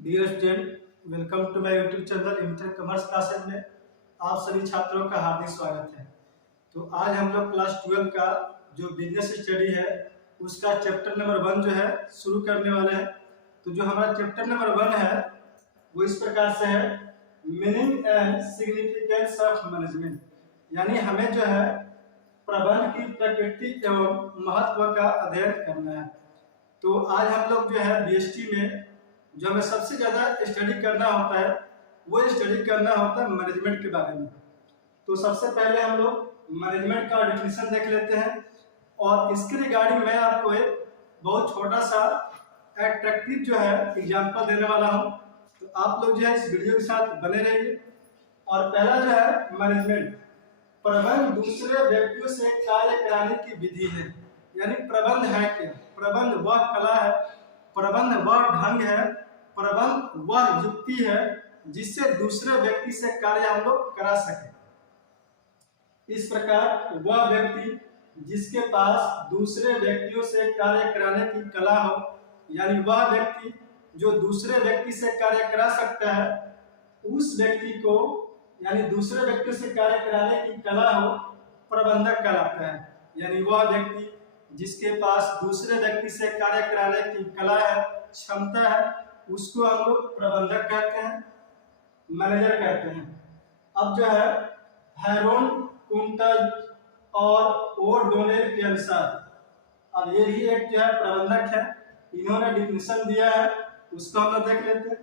Dear student, welcome to my YouTube channel inter commerce classes में आप सभी छात्रों का हार्दिक स्वागत है। तो आज हम लोग क्लास 12 का जो बिजनेस स्टडी है उसका चैप्टर नंबर 1 जो है शुरू करने वाले हैं। तो जो हमारा चैप्टर नंबर 1 है वो इस प्रकार से है, meaning and significance of management. यानी हमें जो है प्रबंधन की प्रकृति एवं महत्व का अध्ययन करना है। तो आज हम लोग जो है बीएसटी में जो हमें सबसे ज़्यादा स्टडी करना होता है वो स्टडी करना होता है मैनेजमेंट के बारे में। तो सबसे पहले हम लोग मैनेजमेंट का डेफिनेशन देख लेते हैं और इसके रिगार्डिंग मैं आपको एक बहुत छोटा सा एट्रैक्टिव जो है एग्जांपल देने वाला हूं। तो आप लोग जो है इस वीडियो के साथ बने रहिए। और पहला जो है मैनेजमेंट, प्रबंध दूसरे व्यक्तियों से कार्य कराने की विधि है। यानी प्रबंध है क्या? प्रबंध वह कला है, प्रबंध वह ढंग है, प्रबंध वह युक्ति है जिससे दूसरे व्यक्ति से कार्य हम लोग करा सके। इस प्रकार वह व्यक्ति जिसके पास दूसरे व्यक्तियों से कार्य कराने की कला हो, यानी वह व्यक्ति जो दूसरे व्यक्ति से कार्य करा सकता है, उस व्यक्ति को यानी दूसरे व्यक्ति से कार्य कराने की कला हो प्रबंधक कहलाता है। यानी वह व्यक्ति जिसके पास दूसरे व्यक्ति से कार्य कराने की कला है, क्षमता है, उसको हम लोग प्रबंधक कहते हैं, मैनेजर कहते हैं। अब जो है हैरोन कुंटज और ओडोनेल के अनुसार अब ये भी एक जो है प्रबंधक है, इन्होंने डिफिनेशन दिया है, उसको हम लोग देख लेते हैं।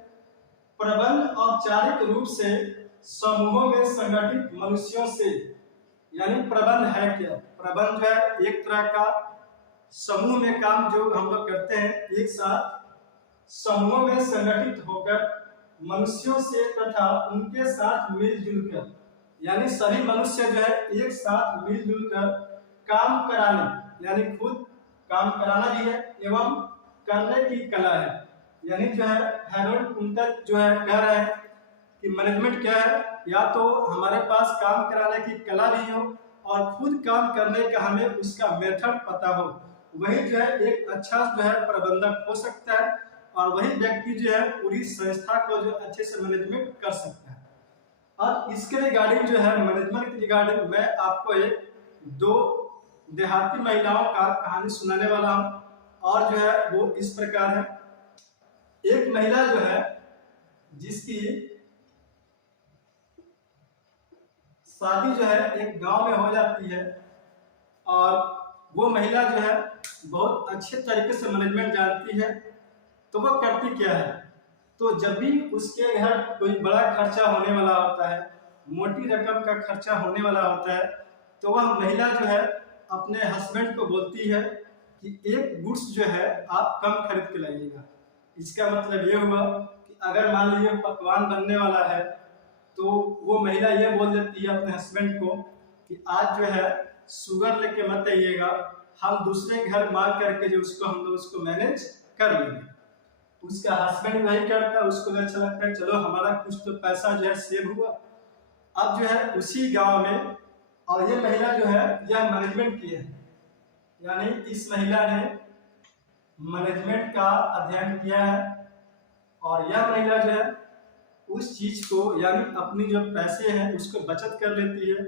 प्रबंध औपचारिक रूप से समूहों में संगठित मनुष्यों से, यानी प्रबंध है क्या? प्रबंध जो है एक तरह का समूह में काम जो हम लोग करते हैं, एक साथ समूहों में संगठित होकर मनुष्यों से तथा उनके साथ मिलजुल कर, यानी सभी मनुष्य जो है एक साथ मिलजुल कर काम कराने, यानी खुद काम कराना भी है एवं करने की कला है। यानी जो है हैरोल्ड कुंटज जो है कह रहे हैं कि मैनेजमेंट क्या है, या तो हमारे पास काम कराने की कला भी हो और खुद काम करने का हमें उसका मेथड पता हो, वही जो है एक अच्छा जो है प्रबंधक हो सकता है और वही व्यक्ति जो है पूरी संस्था को जो अच्छे से मैनेजमेंट कर सकता है। और इसके रिगार्डिंग जो है मैनेजमेंट के रिगार्डिंग मैं आपको एक दो देहाती महिलाओं का कहानी सुनाने वाला हूँ और जो है वो इस प्रकार है। एक महिला जो है जिसकी शादी जो है एक गांव में हो जाती है और वो महिला जो है बहुत अच्छे तरीके से मैनेजमेंट जानती है। तो वो करती क्या है, तो जब भी उसके घर कोई बड़ा खर्चा होने वाला होता है, मोटी रकम का खर्चा होने वाला होता है, तो वह महिला जो है अपने हस्बैंड को बोलती है कि एक गुड्स जो है आप कम खरीद के लाइएगा। इसका मतलब ये हुआ कि अगर मान लीजिए पकवान बनने वाला है तो वो महिला ये बोल देती है अपने हस्बैंड को कि आज जो है शुगर लेके मत आइएगा, हम दूसरे घर मांग करके जो हम लोग उसको मैनेज कर लेंगे। उसका हस्बैंड वही करता है, उसको अच्छा लगता है, चलो हमारा कुछ तो पैसा जो है सेव हुआ। अब जो है उसी गांव में, और ये महिला जो है यह मैनेजमेंट की है, यानी इस महिला ने मैनेजमेंट का अध्ययन किया है और यह महिला जो है उस चीज को यानी अपनी जो पैसे हैं उसको बचत कर लेती है,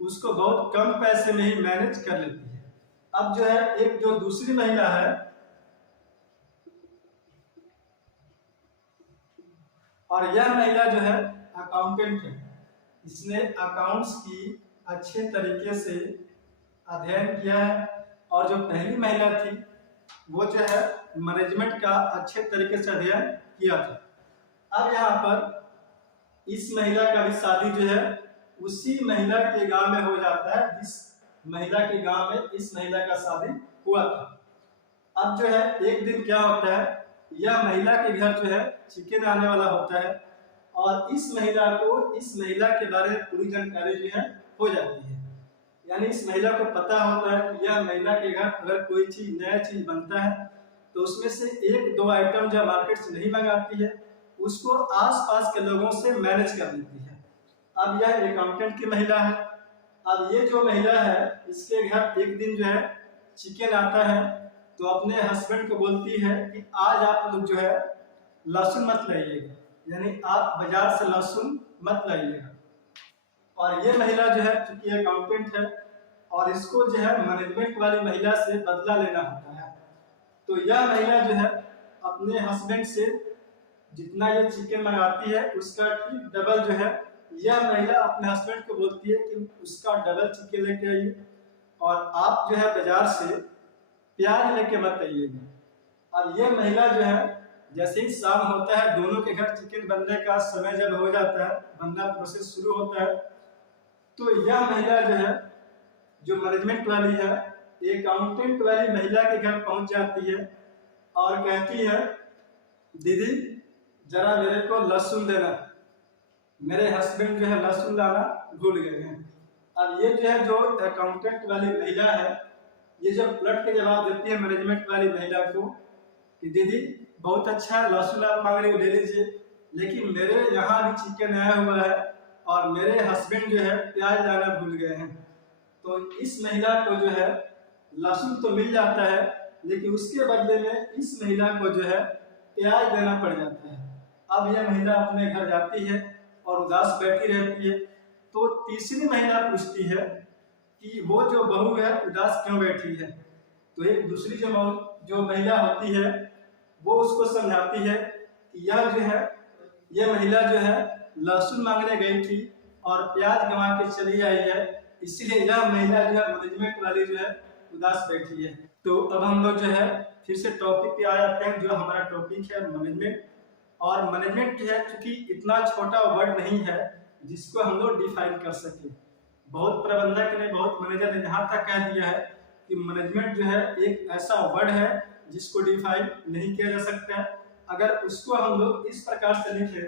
उसको बहुत कम पैसे में ही मैनेज कर लेती है। अब जो है एक जो दूसरी महिला है और यह महिला जो है अकाउंटेंट है, इसने अकाउंट्स की अच्छे तरीके से अध्ययन किया है। और जो पहली महिला थी वो जो है मैनेजमेंट का अच्छे तरीके से अध्ययन किया था। अब यहाँ पर इस महिला का भी शादी जो है उसी महिला के गांव में हो जाता है जिस महिला के गांव में इस महिला का शादी हुआ था। अब जो है एक दिन क्या होता है, यह महिला के घर जो है चिकन आने वाला होता है और इस महिला को इस महिला के बारे में पूरी जानकारी जो है हो जाती है। यानी इस महिला को पता होता है कि यह महिला के घर अगर कोई चीज नया चीज बनता है तो उसमें से एक दो आइटम जो मार्केट से नहीं मंगाती है उसको आसपास के लोगों से मैनेज कर लेती है। अब यह अकाउंटेंट की महिला है। अब ये जो महिला है इसके घर एक दिन जो है चिकन आता है तो अपने हस्बैंड को बोलती है कि आज आप लोग जो है लहसुन मत लाइएगा, यानी आप बाजार से लहसुन मत लाइएगा। और ये महिला जो है चूंकि अकाउंटेंट है और इसको जो है मैनेजमेंट वाली महिला से बदला लेना होता है, तो यह महिला जो है अपने हस्बैंड से जितना ये चिकन मंगाती है उसका ठीक डबल जो है यह महिला अपने हस्बैंड को बोलती है कि उसका डबल चिकन लेके आइए, और आप जो है बाजार से प्याज लेके मत आइएगा। अब यह महिला जो है जैसे ही शाम होता है, दोनों के घर चिकन बनने का समय जब हो जाता है, बनना प्रोसेस शुरू होता है, तो यह महिला जो है जो मैनेजमेंट वाली है अकाउंटेंट वाली महिला के घर पहुंच जाती है और कहती है, दीदी जरा मेरे को लहसुन देना, मेरे हस्बैंड जो है लहसुन लाना भूल गए हैं। अब ये जो है जो अकाउंटेंट वाली महिला है, ये जब पलट के जवाब देती है मैनेजमेंट वाली महिला को कि दीदी बहुत अच्छा है लहसुन आप मांग रहे हो ले लीजिए, लेकिन मेरे यहाँ भी चिकन आया हुआ है और मेरे हस्बैंड जो है प्याज लाना भूल गए हैं। तो इस महिला को जो है लहसुन तो मिल जाता है, लेकिन उसके बदले में इस महिला को जो है प्याज देना पड़ जाता है। अब यह महिला अपने घर जाती है और उदास बैठी रहती है, तो तीसरी महिला पूछती है कि वो जो बहू है उदास क्यों बैठी है। तो एक दूसरी जो महिला होती है वो उसको समझाती है कि यह जो है यह महिला जो है लहसुन मांगने गई थी और प्याज गंवा के चली आई है, इसीलिए यह महिला जो है मैनेजमेंट वाली जो है उदास बैठी है। तो अब हम लोग जो है फिर से टॉपिक पे आ जाते हैं, जो हमारा टॉपिक है मैनेजमेंट। और मैनेजमेंट जो है क्योंकि इतना छोटा वर्ड नहीं है जिसको हम लोग डिफाइन कर सके। बहुत प्रबंधक ने, बहुत मैनेजर ने यहाँ तक कह दिया है कि मैनेजमेंट जो है एक ऐसा वर्ड है जिसको डिफाइन नहीं किया जा सकता है। अगर उसको हम लोग इस प्रकार से लिखे,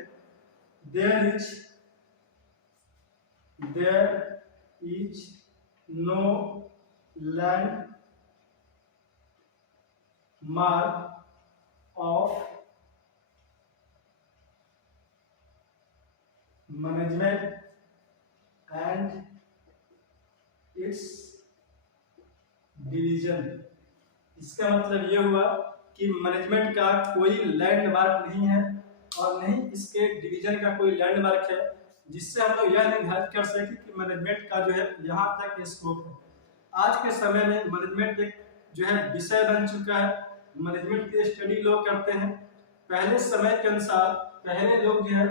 there is no landmark of management and its division. इसका मतलब ये हुआ कि मैनेजमेंट का कोई लैंडमार्क नहीं है और नहीं इसके डिवीजन का कोई लैंडमार्क है जिससे हम लोग यह निर्धारित कर सके कि मैनेजमेंट का जो है यहाँ तक स्कोप है। आज के समय में मैनेजमेंट एक जो है विषय बन चुका है, मैनेजमेंट की स्टडी लोग करते हैं। पहले समय के अनुसार पहले लोग जो है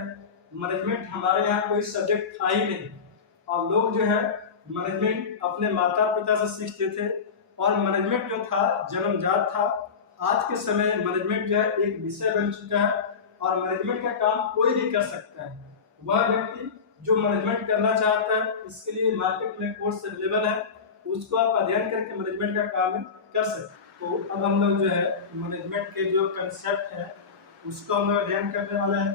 मैनेजमेंट हमारे यहाँ कोई सब्जेक्ट था ही नहीं, और लोग जो है मैनेजमेंट अपने माता पिता से सीखते थे और मैनेजमेंट जो था जन्मजात था। आज के समय मैनेजमेंट जो है एक विषय बन चुका है और मैनेजमेंट का काम कोई भी कर सकता है। वह व्यक्ति जो मैनेजमेंट करना चाहता है, इसके लिए मार्केट में कोर्स अवेलेबल है, उसको आप अध्ययन करके मैनेजमेंट का काम कर सकते। तो अब हम लोग जो है मैनेजमेंट के जो कंसेप्ट है उसको हम लोग अध्ययन करने वाले हैं।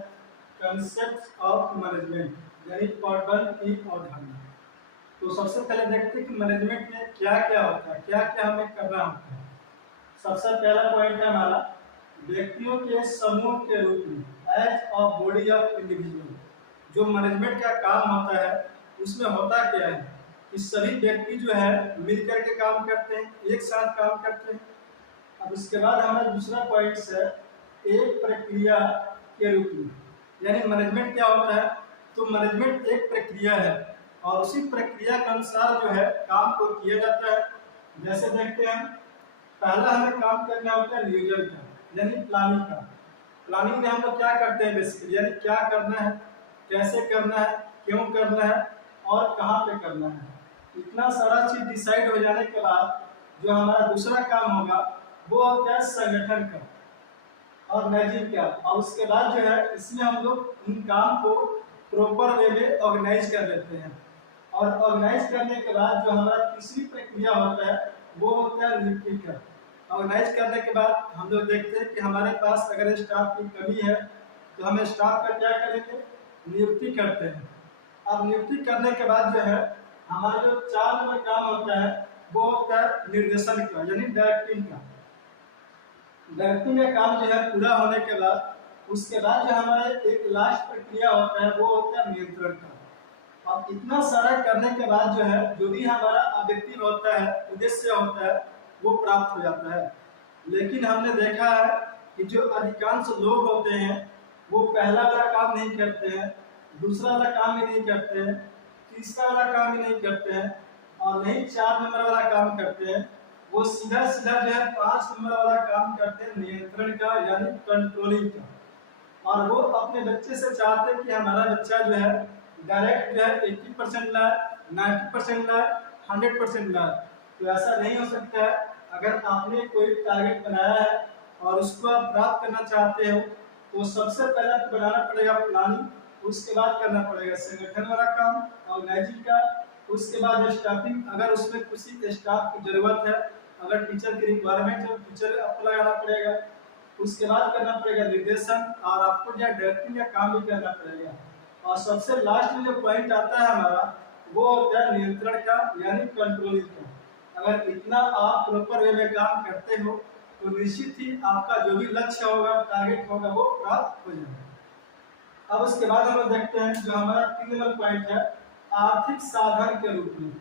कंसेप्ट ऑफ मैनेजमेंट यानी प्रबंधन की अवधारणा। तो सबसे पहले देखते हैं कि मैनेजमेंट में क्या क्या होता है, क्या क्या हमें करना होता है। सबसे पहला पॉइंट है हमारा व्यक्तियों के समूह के रूप में, as a body of individual. जो मैनेजमेंट का काम होता है उसमें होता क्या है कि सभी व्यक्ति जो है मिलकर के काम करते हैं, एक साथ काम करते हैं। अब इसके बाद हमारा दूसरा पॉइंट है एक प्रक्रिया के रूप में, यानी मैनेजमेंट क्या होता है, तो मैनेजमेंट एक प्रक्रिया है और उसी प्रक्रिया के अनुसार जो है काम को किया जाता है। जैसे देखते हैं पहला हमें काम करना होता है नियोजन का, यानी प्लानिंग का। प्लानिंग में हम लोग क्या करते हैं बेसिकली, यानी क्या करना है, कैसे करना है, क्यों करना है और कहाँ पे करना है। इतना सारा चीज डिसाइड हो जाने के बाद जो हमारा दूसरा काम होगा वो होता है संगठन का, ऑर्गेनाइजिंग का। और उसके बाद जो है इसमें हम लोग इन काम को प्रॉपर वे में ऑर्गेनाइज कर लेते हैं। और ऑर्गेनाइज करने के बाद जो हमारा तीसरी प्रक्रिया होता है वो होता है नियुक्ति का। ऑर्गेनाइज करने के बाद हम लोग देखते हैं कि हमारे पास अगर स्टाफ की कमी है तो हम स्टाफ का क्या करेंगे, नियुक्ति करते हैं। अब नियुक्ति करने के बाद जो है हमारा जो 4 नंबर काम होता है वो होता है निर्देशन का, यानी डायरेक्टिंग का। डायरेक्टिंग का काम जो है पूरा होने के बाद उसके बाद जो हमारा एक लास्ट प्रक्रिया होता है वो होता है नियंत्रण का। अब इतना सारा करने के बाद जो है जो भी हमारा ऑब्जेक्टिव होता है, उद्देश्य होता है, वो प्राप्त हो जाता है। लेकिन हमने देखा है कि जो अधिकांश लोग होते हैं वो पहला वाला काम नहीं करते हैं, दूसरा वाला काम ही नहीं करते हैं, तीसरा वाला काम ही नहीं करते हैं और नहीं 4 नंबर वाला काम करते हैं। वो सीधा सीधा जो है 5 नंबर वाला काम करते हैं, नियंत्रण का यानी कंट्रोलिंग का। और वो अपने बच्चे से चाहते हैं कि हमारा बच्चा जो है डायरेक्ट जो है 80% लाए, 90% लाए, 100% लाए। तो ऐसा नहीं हो सकता है। अगर आपने कोई टारगेट बनाया है और उसको आप प्राप्त करना चाहते हो तो सबसे पहले तो बनाना पड़ेगा प्लानिंग, उसके बाद करना पड़ेगा संगठन वाला काम, ऑर्गेनाइजिंग का, उसके बाद स्टाफिंग, अगर उसमें किसी स्टाफ की जरूरत है, अगर टीचर की रिक्वायरमेंट है तो टीचर आपको लगाना पड़ेगा, उसके बाद करना पड़ेगा निर्देशन और आपको जो डायरेक्टिंग का काम भी करना पड़ेगा। और सबसे लास्ट में जो पॉइंट आता है हमारा वो होता है नियंत्रण का यानी कंट्रोलिंग का। अगर इतना आप प्रॉपर वे में काम करते हो तो निश्चित ही आपका जो भी लक्ष्य होगा, टारगेट होगा, वो प्राप्त हो जाएगा। अब उसके बाद हम लोग देखते हैं जो हमारा 3 नंबर पॉइंट है आर्थिक साधन के रूप में।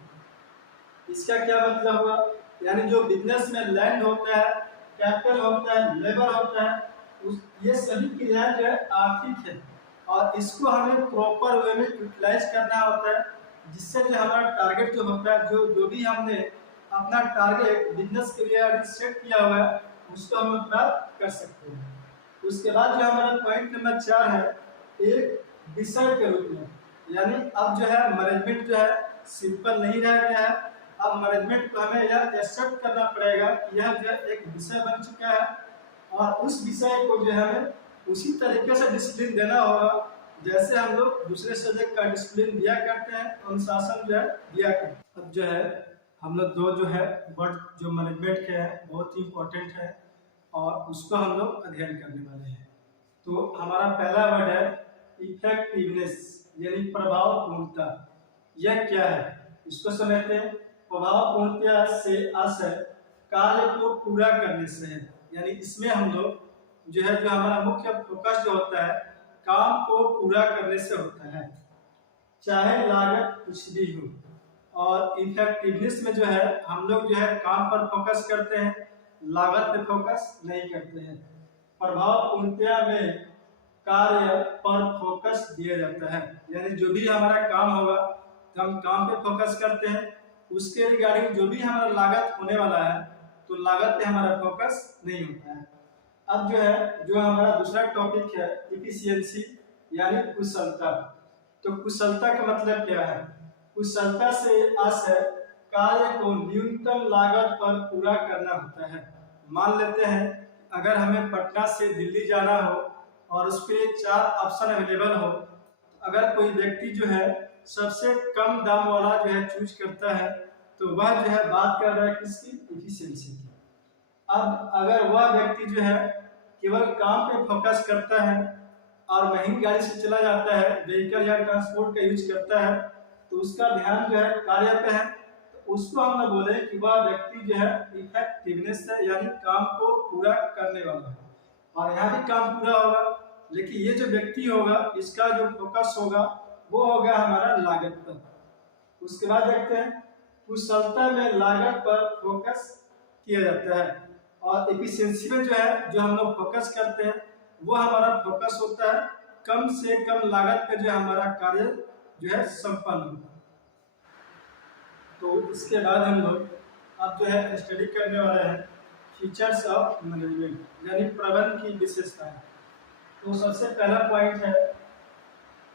इसका क्या मतलब हुआ, यानी जो बिजनेस में लैंड होता है, कैपिटल होता है, लेबर होता है, ये सभी क्रियाएं जो है आर्थिक है और इसको हमें प्रॉपर वे में यूटिलाइज करना होता है, जिससे जो हमारा टारगेट जो होता है, जो भी हमने अपना टारगेट बिजनेस के लिए सेट किया हुआ है उसको हम प्राप्त कर सकते हैं। उसके बाद जो हमारा पॉइंट नंबर 4 है एक विषय के रूप में, यानी अब जो है मैनेजमेंट जो है सिंपल नहीं रह गया है। अब मैनेजमेंट को हमें यह एक्सेप्ट करना पड़ेगा कि यह जो है एक विषय बन चुका है और उस विषय को जो है हमें उसी तरीके से डिसिप्लिन देना होगा जैसे हम लोग दूसरे सब्जेक्ट का डिसिप्लिन दिया करते हैं, अनुशासन जो है दिया करते हैं। अब जो है हम लोग दो जो है वर्ड जो मैनेजमेंट के हैं बहुत ही इम्पोर्टेंट है और उसको हम लोग अध्ययन करने वाले हैं। तो हमारा पहला वर्ड है इफेक्टिवनेस यानी प्रभावपूर्णता। यह क्या है इसको समझते हैं। प्रभावपूर्णता से आशय कार्य को पूरा करने से है, यानी इसमें हम लोग जो है जो हमारा मुख्य फोकस जो होता है काम को पूरा करने से होता है, चाहे लागत कुछ भी हो। और इफेक्टिवनेस में जो है हम लोग जो है काम पर फोकस करते हैं, लागत पे फोकस नहीं करते हैं। प्रभावपूर्णता में कार्य पर फोकस दिया जाता है, यानी जो भी हमारा काम होगा तो हम काम पे फोकस करते हैं, उसके रिगार्डिंग जो भी हमारा लागत होने वाला है तो लागत पे हमारा फोकस नहीं होता है। अब जो है जो हमारा दूसरा टॉपिक है इफिशियंसी यानी कुशलता। तो कुशलता का मतलब क्या है, कुशलता से आशय कार्य को न्यूनतम लागत पर पूरा करना होता है। मान लेते हैं अगर हमें पटना से दिल्ली जाना हो और उस पर 4 ऑप्शन अवेलेबल हो, अगर कोई व्यक्ति जो है सबसे कम दाम वाला जो है चूज करता है तो वह जो है बात कर रहा है किसकी, इफिशियंसी की। अब अगर वह व्यक्ति जो है केवल काम पे फोकस करता है और महंगी गाड़ी से चला जाता है, व्हीकल या ट्रांसपोर्ट का यूज करता है, तो उसका ध्यान जो है कार्य पे है, तो उसको हम लोग बोले कि वह व्यक्ति जो है इफेक्टिवनेस है यानी काम को पूरा करने वाला है। और यहाँ भी काम पूरा होगा, लेकिन ये जो व्यक्ति होगा इसका जो फोकस होगा वो होगा हमारा लागत पर। उसके बाद देखते हैं कुशलता में लागत पर फोकस किया जाता है और एफिशिएंसी में जो है जो हम लोग फोकस करते हैं वो हमारा फोकस होता है कम से कम लागत पे जो हमारा कार्य जो है संपन्न होगा। तो इसके बाद हम लोग अब जो है स्टडी करने वाले हैं फीचर्स ऑफ मैनेजमेंट यानी प्रबंधन की विशेषताएं। तो सबसे पहला पॉइंट है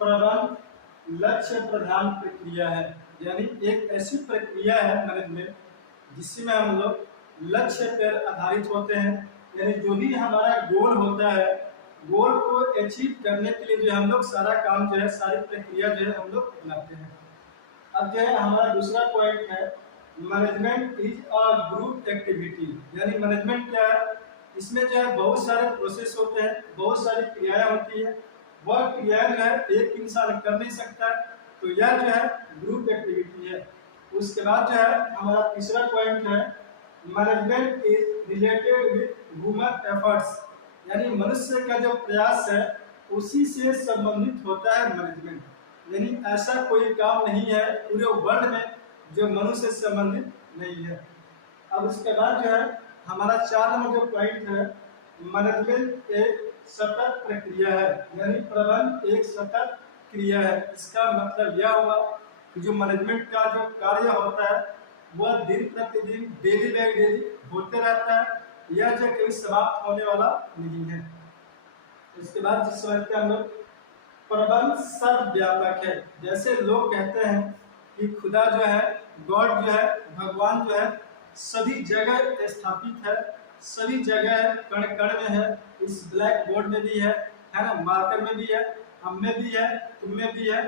प्रबंधन लक्ष्य प्रधान प्रक्रिया है, यानी एक ऐसी प्रक्रिया है मैनेजमेंट जिसमें हम लोग लक्ष्य पर आधारित होते हैं, यानी जो भी हमारा गोल होता है गोल को अचीव करने के लिए जो हम लोग सारा काम जो है सारी प्रक्रिया जो है हम लोग बनाते हैं। अब जो है हमारा दूसरा पॉइंट है management is a group activity, यानी मैनेजमेंट क्या है, इसमें जो है बहुत सारे प्रोसेस होते हैं, बहुत सारी क्रियाएं होती है, वह क्रियाएं जो है एक इंसान कर नहीं सकता है, तो यह जो है ग्रुप एक्टिविटी है। उसके बाद जो है हमारा तीसरा पॉइंट है management is related with human efforts, यानी मनुष्य का जो प्रयास है उसी से संबंधित होता है मैनेजमेंट, यानी ऐसा कोई काम नहीं है पूरे वर्ल्ड में जो मनुष्य से संबंधित नहीं है। अब उसके बाद जो है हमारा 4 नंबर जो पॉइंट है मैनेजमेंट एक सतत प्रक्रिया है, यानी प्रबंधन एक सतत क्रिया है। इसका मतलब यह हुआ कि जो मैनेजमेंट का जो कार्य होता है वह दिन प्रतिदिन डेली बाई डेली होते रहता है, यह जो कभी समाप्त होने वाला नहीं है। इसके बाद जिस समझते हैं हम लोग, प्रबंध सर्वव्यापक है। जैसे लोग कहते हैं कि खुदा जो है, गॉड जो है, भगवान जो है सभी जगह स्थापित है, सभी जगह है, कण कण में है, इस ब्लैक बोर्ड में भी है ना, मार्कर में भी है, हम में भी है, तुम में भी है।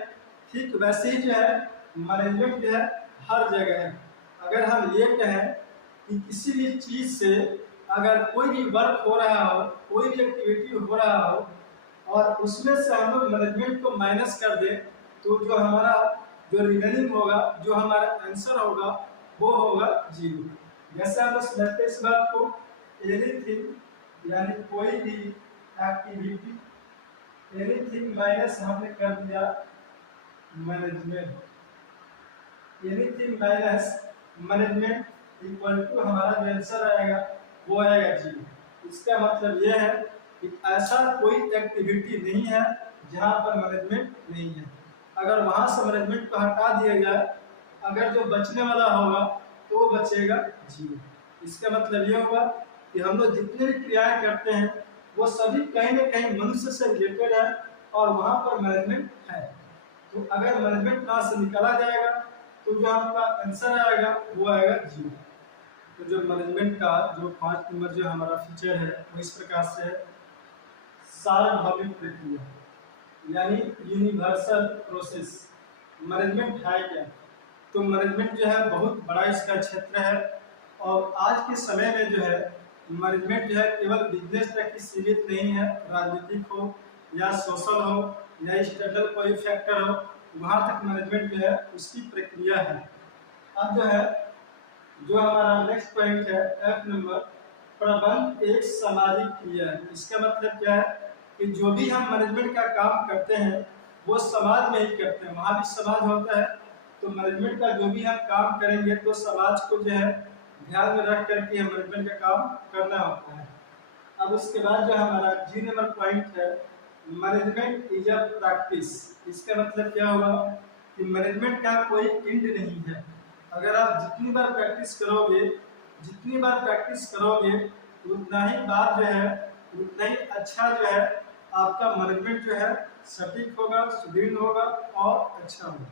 ठीक वैसे ही जो है मैनेजमेंट जो है हर जगह है। अगर हम ये कहें कि किसी भी चीज से अगर कोई भी वर्क हो रहा हो, कोई भी एक्टिविटी हो रहा हो और उसमें से हम लोग मैनेजमेंट को माइनस कर दें, तो जो हमारा जो रिमेनिंग होगा, जो हमारा आंसर होगा वो होगा 0। जैसे हम लोग समझते इस बात को, एनीथिंग यानी कोई भी एक्टिविटी, एनीथिंग माइनस हमने कर दिया management, anything minus management equal to हमारा जो आंसर आएगा वो आएगा 0। इसका मतलब यह है कि ऐसा कोई एक्टिविटी नहीं है जहाँ पर मैनेजमेंट नहीं है। अगर वहाँ से मैनेजमेंट को हटा दिया जाए, अगर जो बचने वाला होगा तो वो बचेगा 0। इसका मतलब ये हुआ कि हम लोग जितने भी क्रियाएं करते हैं वो सभी कहीं ना कहीं मनुष्य से रिलेटेड है और वहाँ पर मैनेजमेंट है। तो अगर मैनेजमेंट वहाँ से निकाला जाएगा तो जो आपका आंसर आएगा वो आएगा 0। तो जो मैनेजमेंट का जो 5 नंबर जो हमारा फीचर है वो इस प्रकार से है, सार्वभौमिक प्रक्रिया यानी यूनिवर्सल प्रोसेस। मैनेजमेंट है क्या? तो मैनेजमेंट जो है बहुत बड़ा इसका क्षेत्र है और आज के समय में जो है मैनेजमेंट जो है केवल बिजनेस तक ही सीमित नहीं है। राजनीतिक हो या सोशल हो या एक्सटर्नल कोई फैक्टर हो, वहाँ तक मैनेजमेंट जो है उसकी प्रक्रिया है। अब जो है जो हमारा नेक्स्ट पॉइंट है F नंबर, प्रबंध एक सामाजिक क्रिया है। इसका मतलब क्या है कि जो भी हम मैनेजमेंट का काम करते हैं वो समाज में ही करते हैं, वहाँ भी समाज होता है। तो मैनेजमेंट का जो भी हम काम करेंगे तो समाज को जो है ध्यान में रख करके हम मैनेजमेंट का काम करना होता है। अब उसके बाद जो हमारा G नंबर पॉइंट है, मैनेजमेंट इज अ प्रैक्टिस। इसका मतलब क्या हुआ कि मैनेजमेंट का कोई एंड नहीं है। अगर आप जितनी बार प्रैक्टिस करोगे, जितनी बार प्रैक्टिस करोगे उतना ही बार जो है, उतना ही अच्छा जो है आपका मैनेजमेंट जो है सटीक होगा, सुदृढ़ होगा और अच्छा होगा।